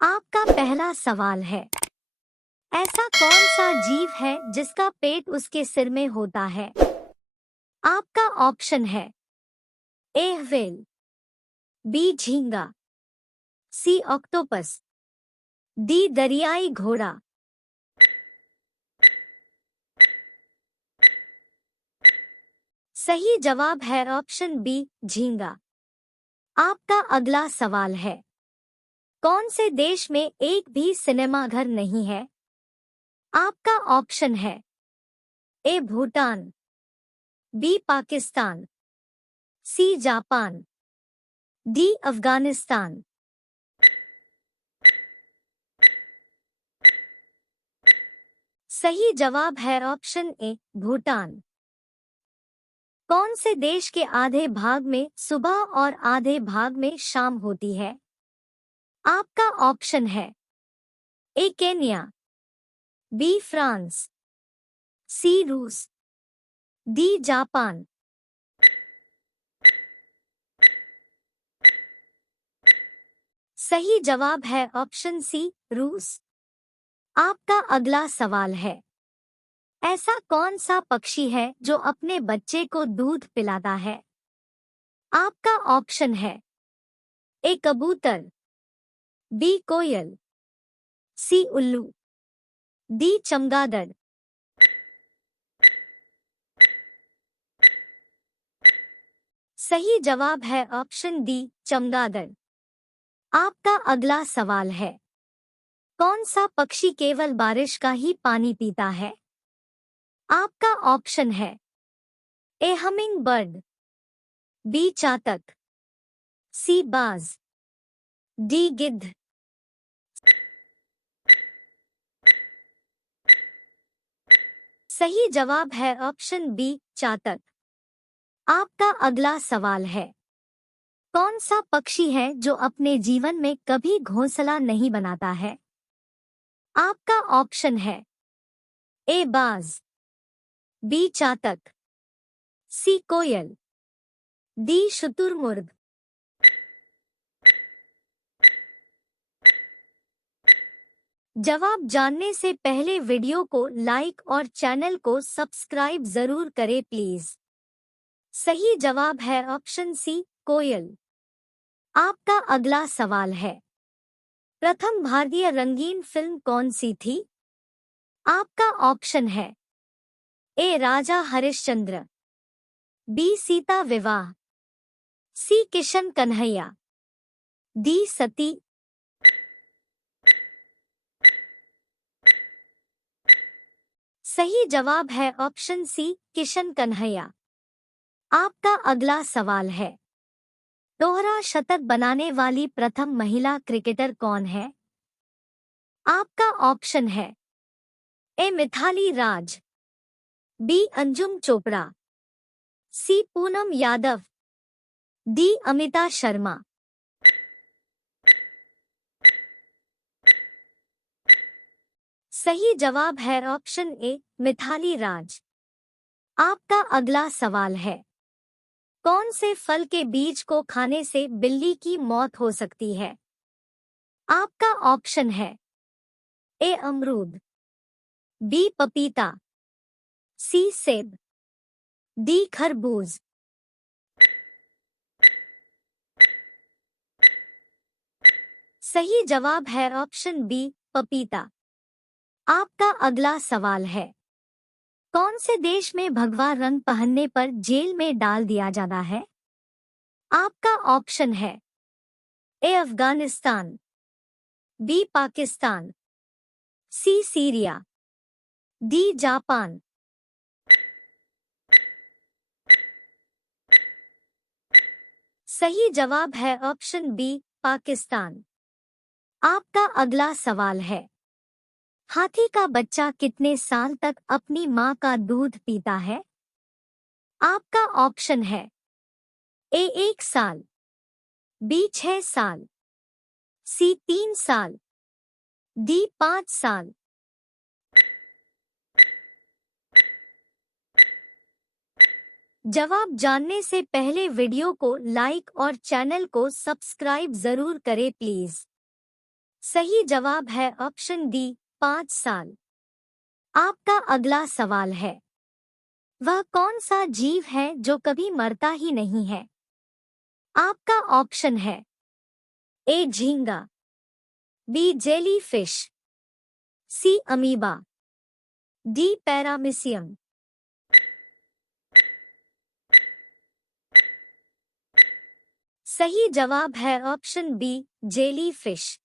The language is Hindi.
आपका पहला सवाल है, ऐसा कौन सा जीव है जिसका पेट उसके सिर में होता है? आपका ऑप्शन है ए व्हेल, बी झींगा, सी ऑक्टोपस, डी दरियाई घोड़ा। सही जवाब है ऑप्शन बी झींगा। आपका अगला सवाल है, कौन से देश में एक भी सिनेमाघर नहीं है? आपका ऑप्शन है A Bhutan, B Pakistan, C Japan, D Afghanistan. सही जवाब है ऑप्शन ए भूटान। कौन से देश के आधे भाग में सुबह और आधे भाग में शाम होती है? आपका ऑप्शन है ए केन्या, बी फ्रांस, सी रूस, डी जापान। सही जवाब है ऑप्शन सी रूस। आपका अगला सवाल है, ऐसा कौन सा पक्षी है जो अपने बच्चे को दूध पिलाता है? आपका ऑप्शन है ए कबूतर, बी कोयल, सी उल्लू, डी चमगादड़। सही जवाब है ऑप्शन डी चमगादड़। आपका अगला सवाल है, कौन सा पक्षी केवल बारिश का ही पानी पीता है? आपका ऑप्शन है ए हमिंग बर्ड, बी चातक, सी बाज, डी गिद्ध। सही जवाब है ऑप्शन बी चातक। आपका अगला सवाल है, कौन सा पक्षी है जो अपने जीवन में कभी घोंसला नहीं बनाता है? आपका ऑप्शन है ए बाज, बी चातक, सी कोयल, डी शुतुरमुर्ग। जवाब जानने से पहले वीडियो को लाइक और चैनल को सब्सक्राइब जरूर करें प्लीज। सही जवाब है ऑप्शन सी कोयल। आपका अगला सवाल है, प्रथम भारतीय रंगीन फिल्म कौन सी थी? आपका ऑप्शन है ए राजा हरिश्चंद्र, बी सीता विवाह, सी किशन कन्हैया, डी सती। सही जवाब है ऑप्शन सी किशन कन्हैया। आपका अगला सवाल है, दोहरा शतक बनाने वाली प्रथम महिला क्रिकेटर कौन है? आपका ऑप्शन है ए मिथाली राज, बी अंजुम चोपड़ा, सी पूनम यादव, डी अमिता शर्मा। सही जवाब है ऑप्शन ए मिथाली राज। आपका अगला सवाल है, कौन से फल के बीज को खाने से बिल्ली की मौत हो सकती है? आपका ऑप्शन है ए अमरूद, बी पपीता, सी सेब, डी खरबूज। सही जवाब है ऑप्शन बी पपीता। आपका अगला सवाल है, कौन से देश में भगवा रंग पहनने पर जेल में डाल दिया जाता है? आपका ऑप्शन है ए अफगानिस्तान, बी पाकिस्तान, सी सीरिया, डी जापान। सही जवाब है ऑप्शन बी पाकिस्तान। आपका अगला सवाल है, हाथी का बच्चा कितने साल तक अपनी मां का दूध पीता है? आपका ऑप्शन है ए 1 साल, बी 6 साल, सी 3 साल, डी 5 साल। जवाब जानने से पहले वीडियो को लाइक और चैनल को सब्सक्राइब जरूर करें प्लीज। सही जवाब है ऑप्शन डी 5 साल। आपका अगला सवाल है, वह कौन सा जीव है जो कभी मरता ही नहीं है? आपका ऑप्शन है ए झींगा, बी जेली फिश, सी अमीबा, डी पैरामीशियम। सही जवाब है ऑप्शन बी जेली फिश।